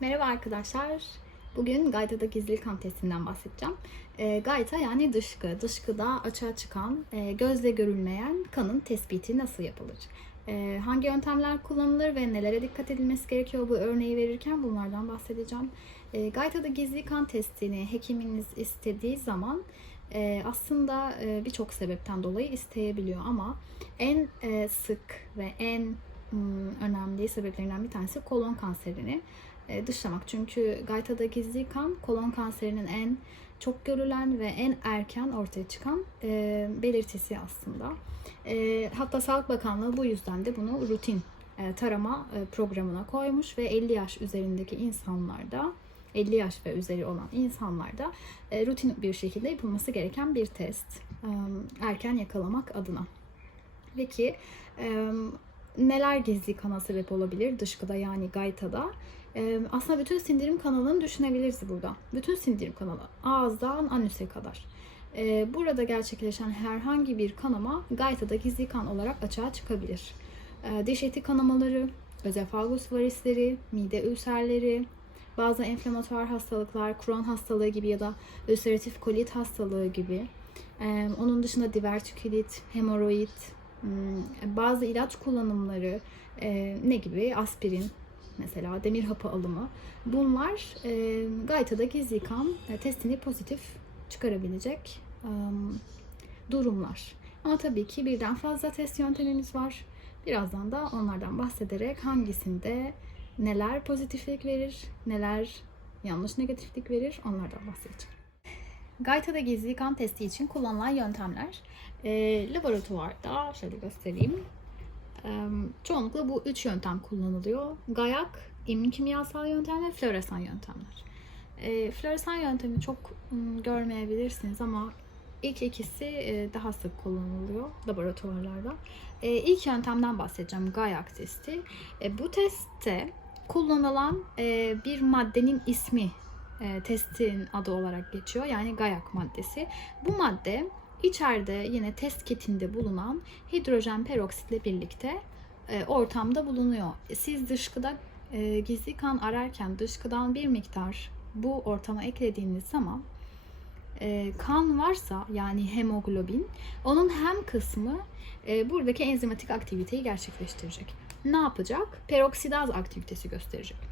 Merhaba arkadaşlar. Bugün Gayta'da gizli kan testinden bahsedeceğim. E, Gayta yani dışkı. Dışkıda açığa çıkan, e, gözle görülmeyen kanın tespiti nasıl yapılır? E, hangi yöntemler kullanılır ve nelere dikkat edilmesi gerekiyor bu örneği verirken bunlardan bahsedeceğim. E, Gayta'da gizli kan testini hekiminiz istediği zaman e, aslında e, birçok sebepten dolayı isteyebiliyor ama en e, sık ve en hmm, önemli sebeplerinden bir tanesi kolon kanserini dışlamak. Çünkü Gayta'da gizli kan kolon kanserinin en çok görülen ve en erken ortaya çıkan e, belirtisi aslında. E, hatta Sağlık Bakanlığı bu yüzden de bunu rutin e, tarama e, programına koymuş ve 50 yaş üzerindeki insanlarda 50 yaş ve üzeri olan insanlarda e, rutin bir şekilde yapılması gereken bir test. E, erken yakalamak adına. Peki e, neler gizli kana sebep olabilir dışkıda yani gaytada? Ee, aslında bütün sindirim kanalını düşünebiliriz burada. Bütün sindirim kanalı ağızdan anüse kadar. Ee, burada gerçekleşen herhangi bir kanama gaytada gizli kan olarak açığa çıkabilir. Ee, diş eti kanamaları, özefagus varisleri, mide ülserleri, bazı enflamatuar hastalıklar, Crohn hastalığı gibi ya da ülseratif kolit hastalığı gibi. Ee, onun dışında divertikülit, hemoroid, bazı ilaç kullanımları e, ne gibi? Aspirin, mesela demir hapı alımı. Bunlar e, Gayta'da gizli kan e, testini pozitif çıkarabilecek durumlar. Ama tabii ki birden fazla test yöntemimiz var. Birazdan da onlardan bahsederek hangisinde neler pozitiflik verir, neler yanlış negatiflik verir onlardan bahsedeceğim. Gayta'da gizli kan testi için kullanılan yöntemler e, laboratuvarda şöyle göstereyim. E, çoğunlukla bu üç yöntem kullanılıyor. Gayak, immün kimyasal yöntem ve floresan yöntemler. E, floresan yöntemi çok m, görmeyebilirsiniz ama ilk ikisi e, daha sık kullanılıyor laboratuvarlarda. E, ilk yöntemden bahsedeceğim Gayak testi. E, bu testte kullanılan e, bir maddenin ismi e, testin adı olarak geçiyor. Yani Gayak maddesi. Bu madde içeride yine test kitinde bulunan hidrojen peroksitle birlikte e, ortamda bulunuyor. Siz dışkıda e, gizli kan ararken dışkıdan bir miktar bu ortama eklediğiniz zaman e, kan varsa yani hemoglobin onun hem kısmı e, buradaki enzimatik aktiviteyi gerçekleştirecek. Ne yapacak? Peroksidaz aktivitesi gösterecek.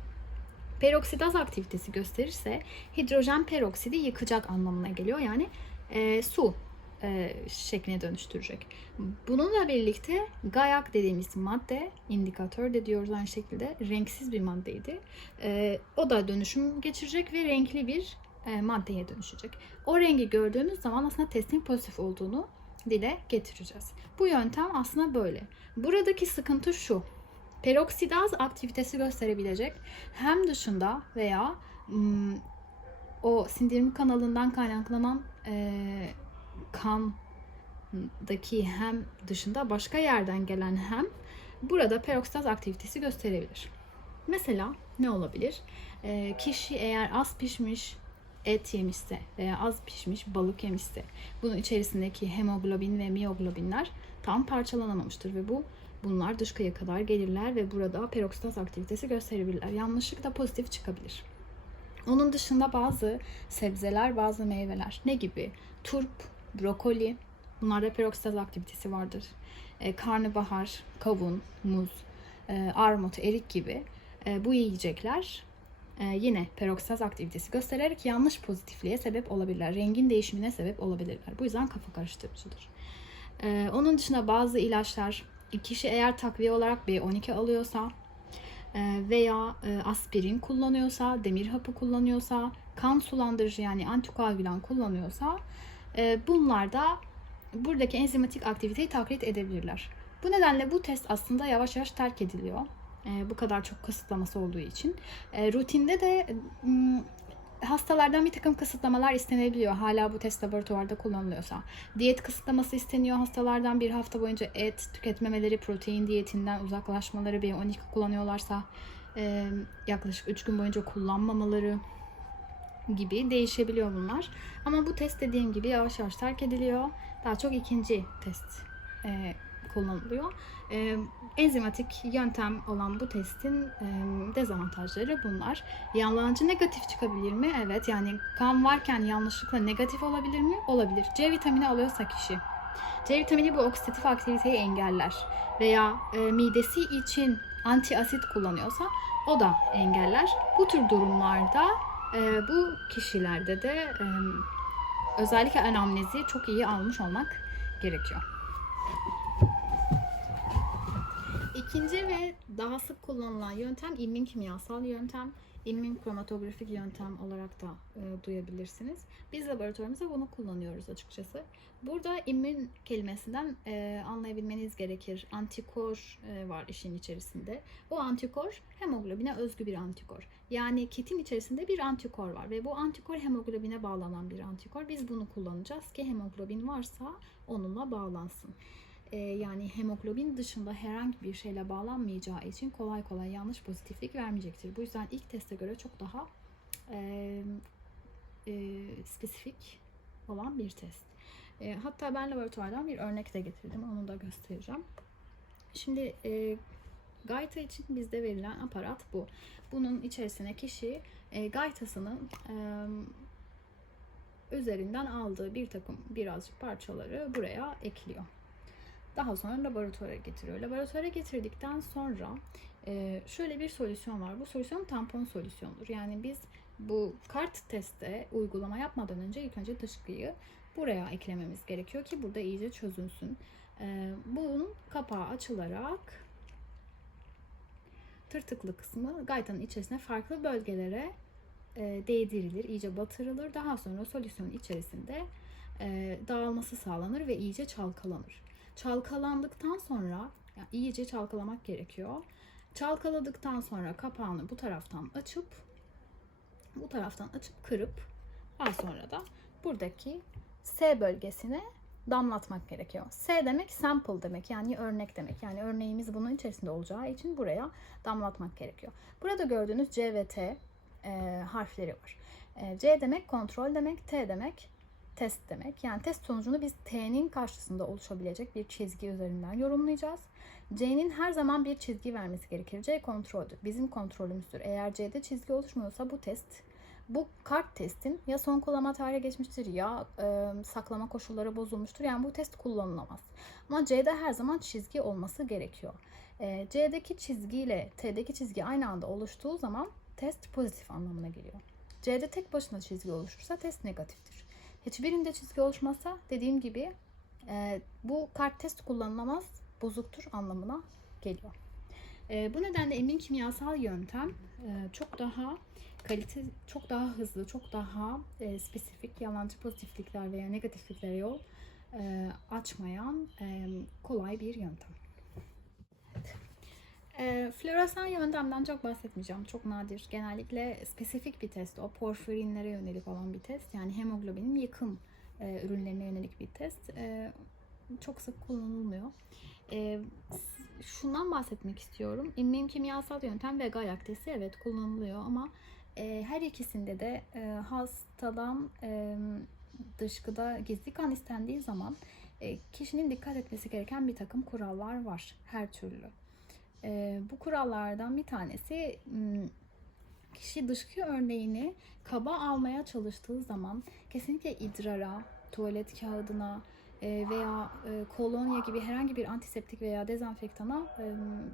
Peroksidaz aktivitesi gösterirse hidrojen peroksidi yıkacak anlamına geliyor. Yani e, su e, şekline dönüştürecek. Bununla birlikte gayak dediğimiz madde, indikatör de diyoruz aynı şekilde, renksiz bir maddeydi. E, o da dönüşüm geçirecek ve renkli bir e, maddeye dönüşecek. O rengi gördüğümüz zaman aslında testin pozitif olduğunu dile getireceğiz. Bu yöntem aslında böyle. Buradaki sıkıntı şu. Peroksidaz aktivitesi gösterebilecek hem dışında veya o sindirim kanalından kaynaklanan e, kandaki hem dışında başka yerden gelen hem burada peroksidaz aktivitesi gösterebilir. Mesela ne olabilir? Kişi eğer az pişmiş et yemişse veya az pişmiş balık yemişse bunun içerisindeki hemoglobin ve miyoglobinler tam parçalanamamıştır ve bu bunlar dışkıya kadar gelirler ve burada peroksidaz aktivitesi gösterebilirler. Yanlışlıkla pozitif çıkabilir. Onun dışında bazı sebzeler, bazı meyveler ne gibi? Turp, brokoli bunlarda peroksidaz aktivitesi vardır. E, karnabahar, kavun, muz, e, armut, erik gibi e, bu yiyecekler e, yine peroksidaz aktivitesi göstererek yanlış pozitifliğe sebep olabilirler. Rengin değişimine sebep olabilirler. Bu yüzden kafa karıştırıcıdır. E, onun dışında bazı ilaçlar kişi eğer takviye olarak B12 alıyorsa e, veya e, aspirin kullanıyorsa, demir hapı kullanıyorsa, kan sulandırıcı yani antikoagülan kullanıyorsa e, bunlar da buradaki enzimatik aktiviteyi taklit edebilirler. Bu nedenle bu test aslında yavaş yavaş terk ediliyor. Bu kadar çok kısıtlaması olduğu için. Rutinde de hastalardan bir takım kısıtlamalar istenebiliyor. Hala bu test laboratuvarda kullanılıyorsa. Diyet kısıtlaması isteniyor hastalardan bir hafta boyunca et tüketmemeleri, protein diyetinden uzaklaşmaları, B12 kullanıyorlarsa e, yaklaşık 3 gün boyunca kullanmamaları gibi değişebiliyor bunlar. Ama bu test dediğim gibi yavaş yavaş terk ediliyor. Daha çok ikinci test e, kullanılıyor. E, enzimatik yöntem olan bu testin e, dezavantajları bunlar. Yanlalancı negatif çıkabilir mi? Evet yani kan varken yanlışlıkla negatif olabilir mi? Olabilir. C vitamini alıyorsa kişi. C vitamini bu oksidatif aktiviteyi engeller. Veya e, midesi için anti asit kullanıyorsa o da engeller. Bu tür durumlarda e, bu kişilerde de e, özellikle anamnezi çok iyi almış olmak gerekiyor. İkinci ve daha sık kullanılan yöntem immün kimyasal yöntem. İmmün kromatografik yöntem olarak da e, duyabilirsiniz. Biz laboratuvarımızda bunu kullanıyoruz açıkçası. Burada immün kelimesinden e, anlayabilmeniz gerekir. Antikor e, var işin içerisinde. O antikor hemoglobine özgü bir antikor. Yani kitin içerisinde bir antikor var ve bu antikor hemoglobine bağlanan bir antikor. Biz bunu kullanacağız ki hemoglobin varsa onunla bağlansın. E, yani hemoglobin dışında herhangi bir şeyle bağlanmayacağı için kolay kolay yanlış pozitiflik vermeyecektir. Bu yüzden ilk teste göre çok daha e, e, spesifik olan bir test. E, hatta ben laboratuvardan bir örnek de getirdim. Onu da göstereceğim. Şimdi e, Gayta için bizde verilen aparat bu. Bunun içerisine kişi e, gaytasının e, üzerinden aldığı bir takım birazcık parçaları buraya ekliyor. Daha sonra laboratuvara getiriyor. Laboratuvara getirdikten sonra e, şöyle bir solüsyon var. Bu solüsyon tampon solüsyonudur. Yani biz bu kart testte uygulama yapmadan önce ilk önce dışkıyı buraya eklememiz gerekiyor ki burada iyice çözünsün. E, bunun kapağı açılarak tırtıklı kısmı gaytanın içerisine farklı bölgelere e, değdirilir, iyice batırılır. Daha sonra solüsyon içerisinde dağılması sağlanır ve iyice çalkalanır. Çalkalandıktan sonra yani iyice çalkalamak gerekiyor. Çalkaladıktan sonra kapağını bu taraftan açıp bu taraftan açıp kırıp daha sonra da buradaki S bölgesine damlatmak gerekiyor. S demek sample demek yani örnek demek. Yani örneğimiz bunun içerisinde olacağı için buraya damlatmak gerekiyor. Burada gördüğünüz C ve T e, harfleri var. E, C demek kontrol demek, T demek test demek. Yani test sonucunu biz T'nin karşısında oluşabilecek bir çizgi üzerinden yorumlayacağız. C'nin her zaman bir çizgi vermesi gerekir. C kontroldür. Bizim kontrolümüzdür. Eğer C'de çizgi oluşmuyorsa bu test bu kart testin ya son kullanma tarihi geçmiştir ya e, saklama koşulları bozulmuştur. Yani bu test kullanılamaz. Ama C'de her zaman çizgi olması gerekiyor. E, C'deki çizgi ile T'deki çizgi aynı anda oluştuğu zaman test pozitif anlamına geliyor. C'de tek başına çizgi oluşursa test negatiftir. Hiçbirinde çizgi oluşmazsa dediğim gibi e, bu kart test kullanılamaz, bozuktur anlamına geliyor. E, bu nedenle emin kimyasal yöntem e, çok daha kalite, çok daha hızlı, çok daha e, spesifik yalancı pozitiflikler veya negatifliklere yol e, açmayan e, kolay bir yöntem. E, floresan yöntemden çok bahsetmeyeceğim. Çok nadir. Genellikle spesifik bir test. O porfirinlere yönelik olan bir test. Yani hemoglobinin yakın e, ürünlerine yönelik bir test. E, çok sık kullanılmıyor. E, şundan bahsetmek istiyorum. İmmün kimyasal yöntem ve gayak testi evet kullanılıyor ama e, her ikisinde de e, hastadan e, dışkıda gizli kan istendiği zaman e, kişinin dikkat etmesi gereken bir takım kurallar var her türlü. E, bu kurallardan bir tanesi kişi dışkı örneğini kaba almaya çalıştığı zaman kesinlikle idrara, tuvalet kağıdına veya kolonya gibi herhangi bir antiseptik veya dezenfektana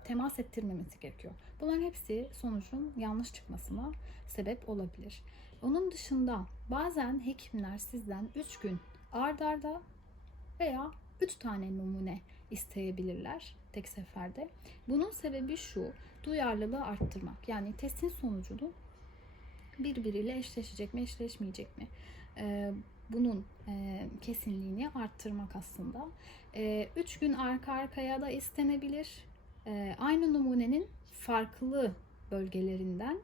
temas ettirmemesi gerekiyor. Bunların hepsi sonucun yanlış çıkmasına sebep olabilir. Onun dışında bazen hekimler sizden 3 gün ard arda veya 3 tane numune isteyebilirler tek seferde. Bunun sebebi şu, duyarlılığı arttırmak. Yani testin sonucunu birbiriyle eşleşecek mi, eşleşmeyecek mi? Ee, bunun e, kesinliğini arttırmak aslında. 3 e, üç gün arka arkaya da istenebilir. E, aynı numunenin farklı bölgelerinden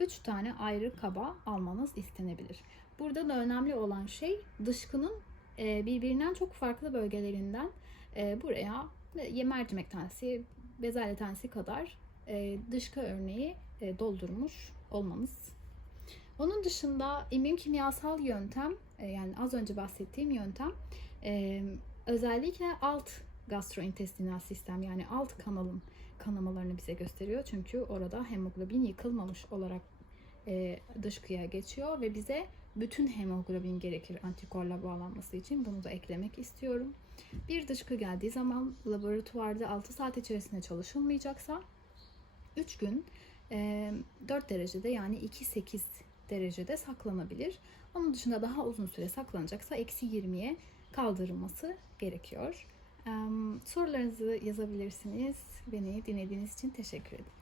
3 tane ayrı kaba almanız istenebilir. Burada da önemli olan şey dışkının e, birbirinden çok farklı bölgelerinden e, buraya mercimek tanesi, bezelye tanesi kadar e, dışkı örneği doldurmuş olmanız. Onun dışında immün kimyasal yöntem yani az önce bahsettiğim yöntem özellikle alt gastrointestinal sistem yani alt kanalın kanamalarını bize gösteriyor. Çünkü orada hemoglobin yıkılmamış olarak e, dışkıya geçiyor ve bize bütün hemoglobin gerekir antikorla bağlanması için. Bunu da eklemek istiyorum. Bir dışkı geldiği zaman laboratuvarda 6 saat içerisinde çalışılmayacaksa 3 gün e, 4 derecede yani 2-8 derecede saklanabilir. Onun dışında daha uzun süre saklanacaksa eksi 20'ye kaldırılması gerekiyor. Sorularınızı yazabilirsiniz. Beni dinlediğiniz için teşekkür ederim.